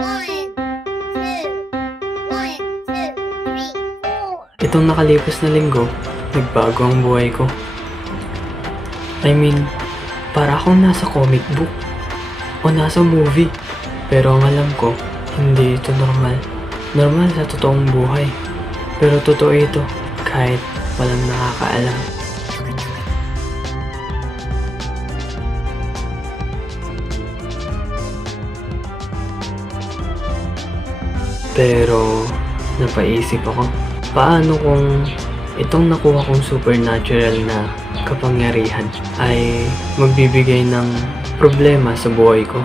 One, two, 3, 4. Itong nakalipas na linggo, nagbago ang buhay ko. I mean, para akong nasa comic book o nasa movie. Pero ang alam ko, hindi ito normal. Normal sa totoong buhay. Pero totoo ito kahit walang nakakaalam. Pero napaisip ako, paano kung itong nakuha kong supernatural na kapangyarihan ay magbibigay ng problema sa buhay ko?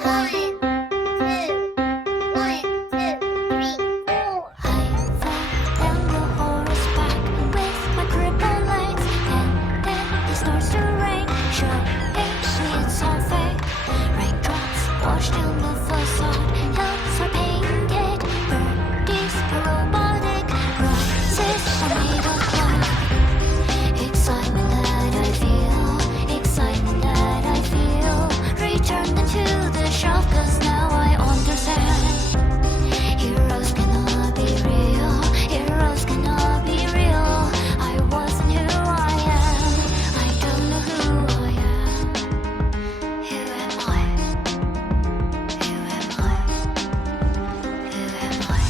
One, two, 1, 2, 3, 4. I fell down the horseback with my crippled legs, and then it starts to rain. Sure, it's all fake. Raindrops wash down the facade, hills are painted. Birdies are robotic, roses are made of glass. Excitement that I feel, returned into the shelf 'cause now I understand. Heroes cannot be real. Heroes cannot be real. I wasn't who I am. I don't know who I am. Who am I? Who am I? Who am I?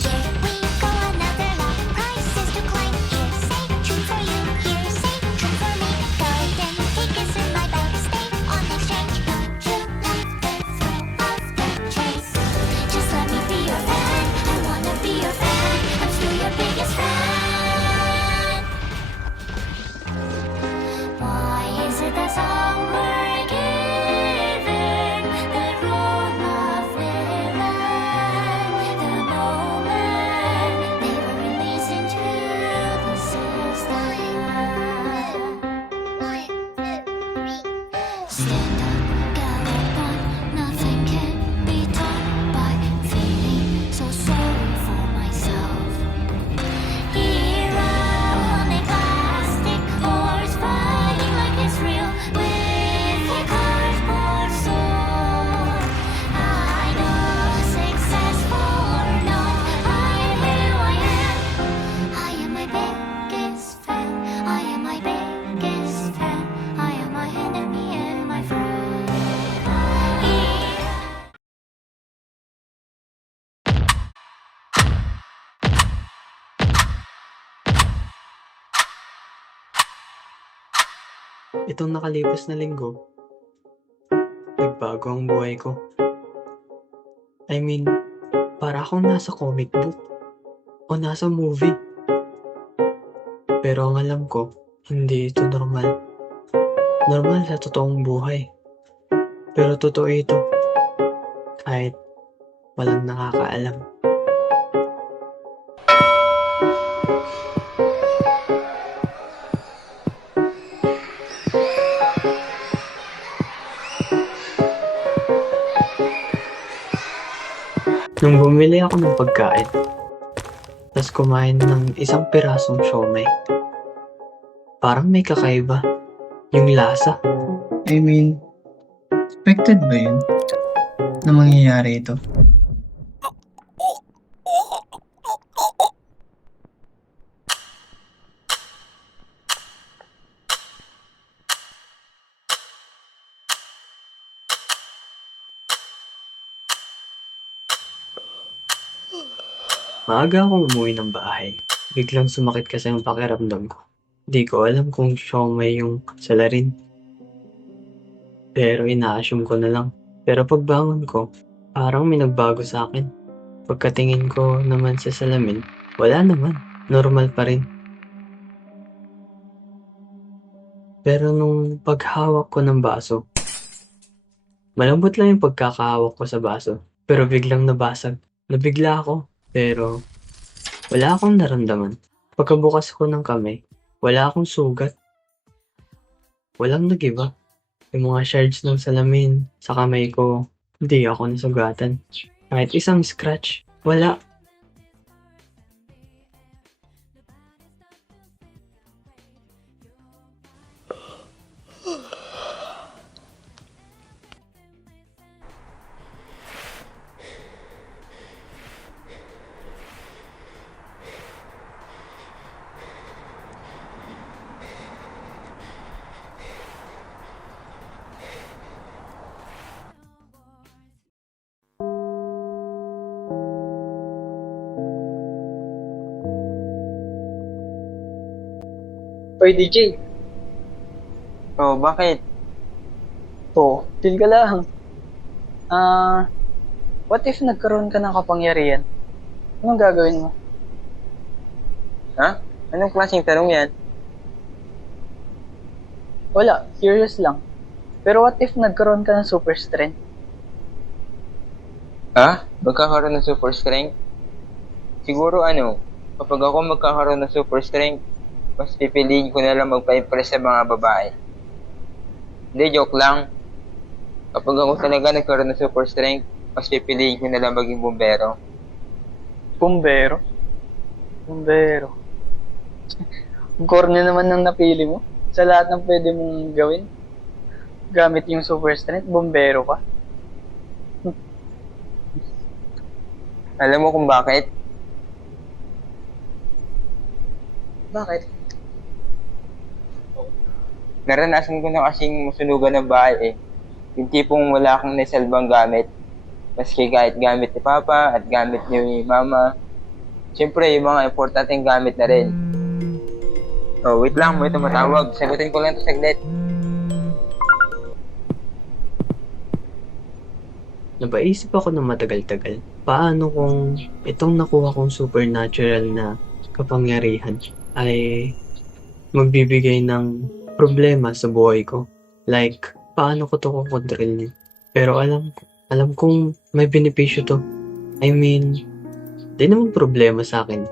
Here we go, another lap. Prizes to claim. Here's safe, true for you. Here's safe, true for me. Golden tickets in my bag. Stay on exchange. Don't you love the thrill of the chase? Just let me be your fan. I wanna be your fan. I'm still your biggest fan. Why is it that some were given the role of villain? The moment they were released into the system. 1, 2, 3. Stand up, gallop on, nothing can be done by feeling so sorry for myself. Hero on a plastic horse, fighting like it's real with a cardboard sword. I know successful or not, I'm who I am. I am my biggest fan. I am my biggest fan. I am my enemy and my friend. Itong nakalipas na linggo, nagbago ang buhay ko. I mean, para akong nasa comic book o nasa movie. Pero ang alam ko, hindi ito normal. Normal sa totoong buhay. Pero totoo ito kahit walang nakakaalam. Nung bumili ako ng pagkain, tapos kumain ng isang pirasong siomai, parang may kakaiba yung lasa. I mean, expected ba yun na mangyayari ito? Maaga akong umuwi ng bahay. Biglang sumakit kasi ang pakiramdam ko. Di ko alam kung siomai yung salarin. Pero ina-assume ko na lang. Pero pagbangon ko, parang may nagbago sa akin. Pagkatingin ko naman sa salamin, wala naman. Normal pa rin. Pero nung paghawak ko ng baso, malambot lang yung pagkakahawak ko sa baso. Pero biglang nabasag. Nabigla ako. Pero wala akong naramdaman. Pagkabukas ko ng kamay, wala akong sugat. Walang nagiba. Yung mga shards ng salamin sa kamay ko, hindi ako nasugatan. Kahit isang scratch. Wala. Oy, DJ. Oh, bakit? To, chill ka lang. What if nagkaroon ka ng kapangyarihan? Anong gagawin mo? Ha? Anong klaseng tanong yan? Wala, curious lang. Pero what if nagkaroon ka ng super strength? Ha? Magkakaroon ng super strength? Siguro kapag ako magkakaroon ng super strength, mas pipiliin ko na lang magpa-impress sa mga babae. Hindi, joke lang. Kapag ako talaga nagkaroon ng super strength, mas pipiliin ko na lang maging bumbero. Bumbero? Bumbero. Ang corny naman ng napili mo. Sa lahat ng pwede mong gawin, gamit yung super strength, bumbero ka. Alam mo kung bakit? Bakit? Naranasan ko na kasing masunugan ng bahay eh. Yung tipong wala akong naisalbang gamit. Maski kahit gamit ni Papa at gamit ni Mama. Siyempre, yung mga importanteng gamit na rin. Oh, wait lang, may tumatawag. Sagutin ko lang ito saglit. Napaisip ako ng matagal-tagal. Paano kung itong nakuha kong supernatural na kapangyarihan ay magbibigay ng problema sa buhay ko? Like, paano ko to kukontrol? Pero alam kong may benepisyo to. I mean, di naman problema sa akin.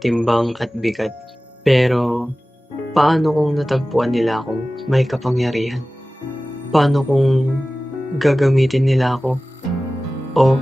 Timbang at bigat. Pero, paano kung natagpuan nila akong may kapangyarihan? Paano kung gagamitin nila ako? O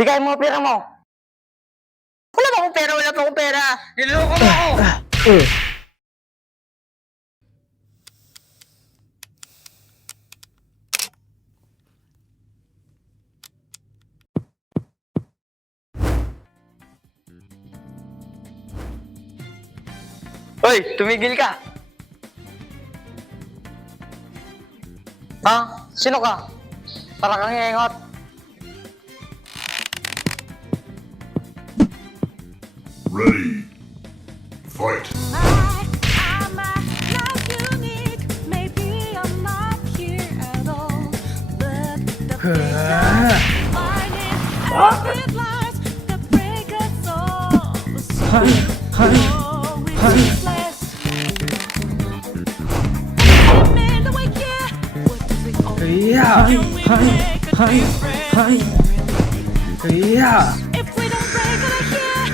Bigay mo ang pera mo! Wala pa akong pera, wala pa akong pera! Niloloko mo ako! Hoy, tumigil ka! Ha? Sino ka? Para kang iingot. Ready. Fight. I'm not unique. Maybe I'm not here at all. But the biggest mine is every lies that break us all. So it's useless. In the way, yeah. What do we owe? Can we make a difference? If we don't break it here.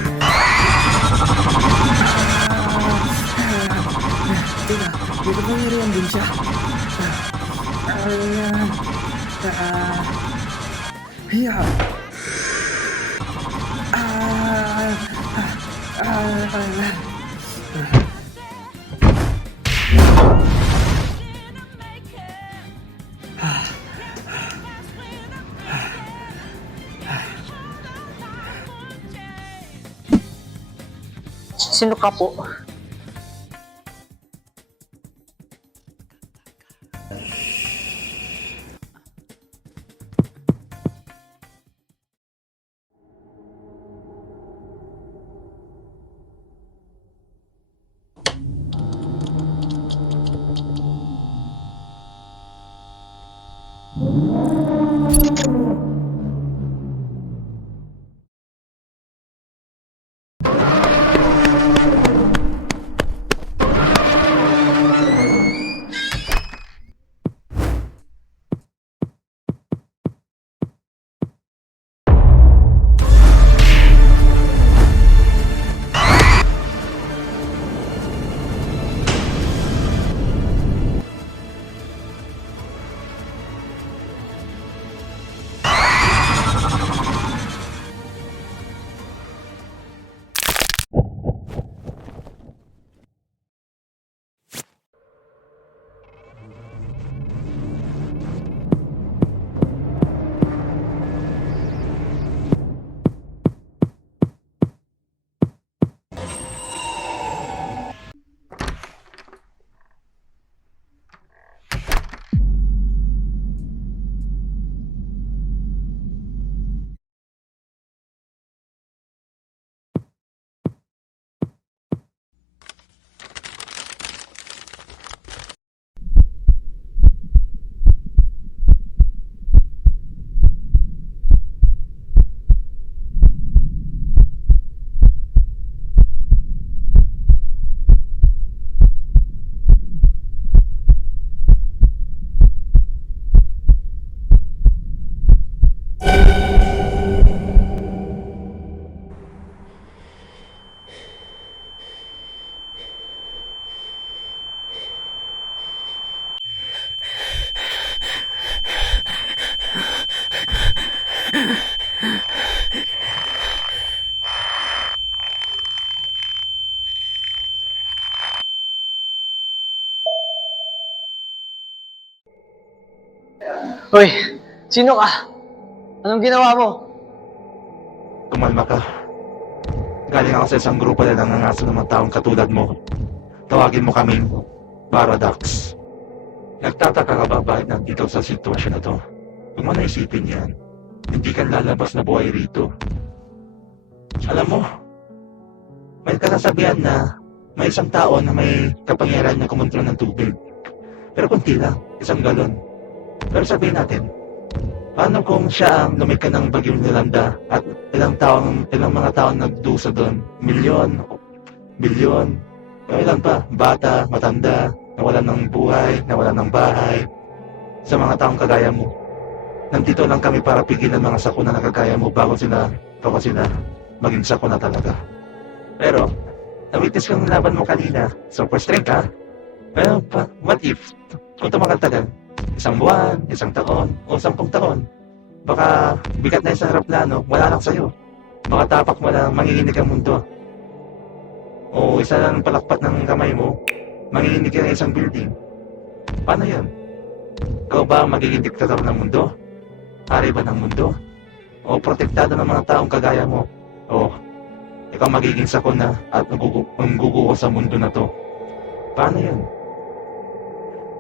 Sino ka po? Hoy, sino ka? Anong ginawa mo? Kumalma ka. Galing ako sa isang grupo na nangangaso ng mga taong katulad mo. Tawagin mo kaming Paradox. Nagtataka ka ba bakit nandito sa sitwasyon na to? Kung mo naisipin yan, hindi ka lalabas na buhay rito. Alam mo, may kasasabihan na may isang tao na may kapangyarihan na kumontrol ng tubig. Pero kunti lang, 1 galon. Pero sabihin natin, paano kung siya ang lumika ng bagyong Yolanda at ilang mga taong nagdusa doon? Milyon, bilyon, o ilan pa, bata, matanda, nawalan ng buhay, nawalan ng bahay. Sa mga taong kagaya mo, nandito lang kami para pigilan mga sakuna na kagaya mo bago sila maging sakuna talaga. Pero, na-witness kong laban mo kanina, super strength ka. Pero, what if, kung tumagal-tagal, 1 buwan, 1 taon, o 10 taon, baka bigat na isang aeroplano, wala lang sa'yo. Baka tapak mo lang, manginginig ang mundo. O isa lang palakpat ng kamay mo, manginginig ka ng isang building. Paano yun? Ikaw ba ang magiging diktator ng mundo? Hari ba ng mundo? O protektado ng mga taong kagaya mo? O ikaw magiging sakuna at mangguguho sa mundo na to? Paano yun?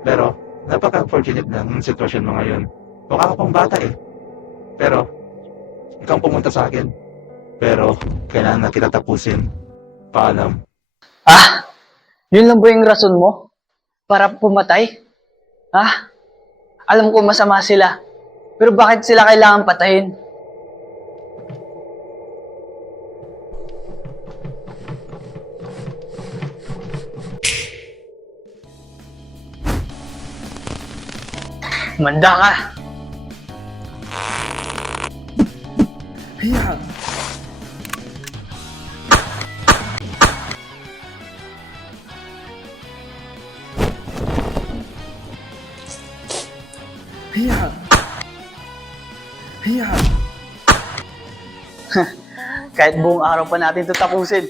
Pero, napaka-unfortunate na ng sitwasyon mo ngayon. Mukha ka pang bata eh. Pero, ikaw pumunta sa akin. Pero, kailangan na kita tapusin. Paalam. Ah, yun lang ba yung rason mo? Para pumatay? Ha? Alam ko masama sila. Pero bakit sila kailangan patayin? Manda ka! Kahit buong araw pa natin ito tapusin.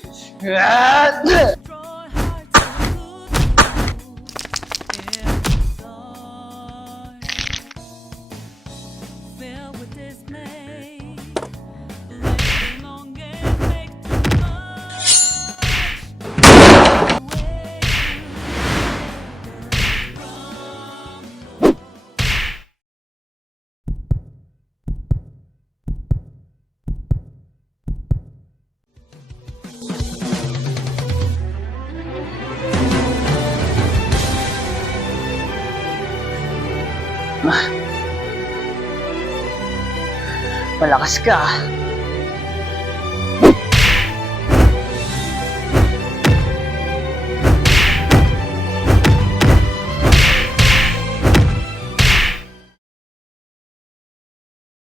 Malakas ka.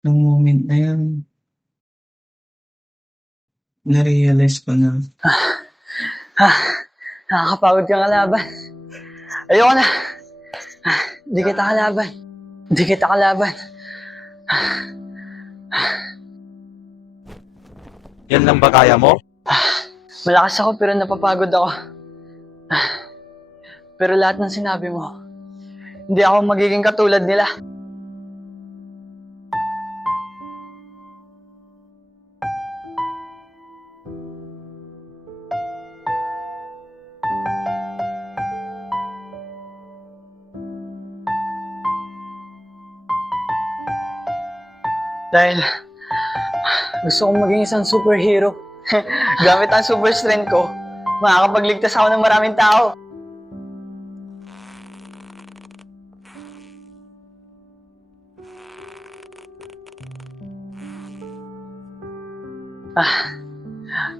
Nung moment na yan, na-realize ko na Nakakapagod kang kalaban. Ayoko na. Hindi kita kalaban. Hindi kita kalaban. Yan lang ba kaya mo? Malakas ako pero napapagod ako. Pero lahat ng sinabi mo, hindi ako magiging katulad nila. Dahil gusto kong maging isang superhero. Gamit ang super strength ko, makakapagligtas ako ng maraming tao.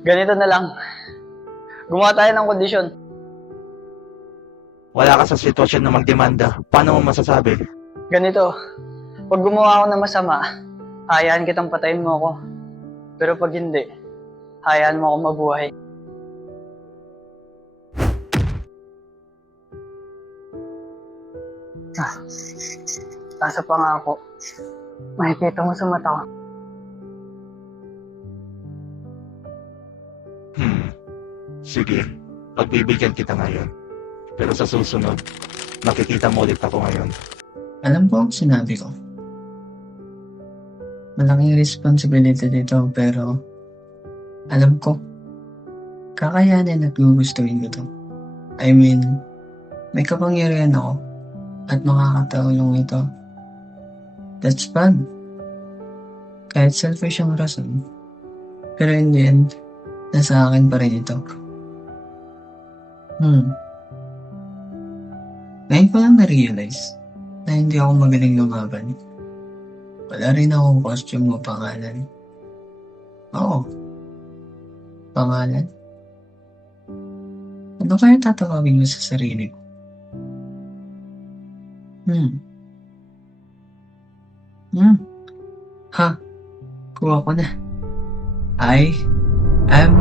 Ganito na lang. Gumawa tayo ng kondisyon. Wala ka sa sitwasyon na magdemanda. Paano mo masasabi? Ganito. Pag gumawa ako ng masama, hayaan kitang patayin mo ako. Pero pag hindi, hayaan mo ako mabuhay. Tasa pa nga ako. Makikita mo sa mata ko. Sige, pagbibigyan kita ngayon. Pero sa susunod, makikita mo ulit ako ngayon. Alam ko ang sinabi ko. Malaking responsibility dito pero alam ko, kakayanin at gugustuhin ko to. I mean, may kapangyarihan ako at makakatulong ito. That's fun. Kahit selfish ang rason. Pero in the end, nasa akin pa rin ito. Ngayon ko lang na-realize na hindi ako magaling lumaban. Wala rin akong costume o pangalan. Oo. Pangalan? Ano kaya tatawagin mo sa sarili ko? Ha? Kuha ko na. I am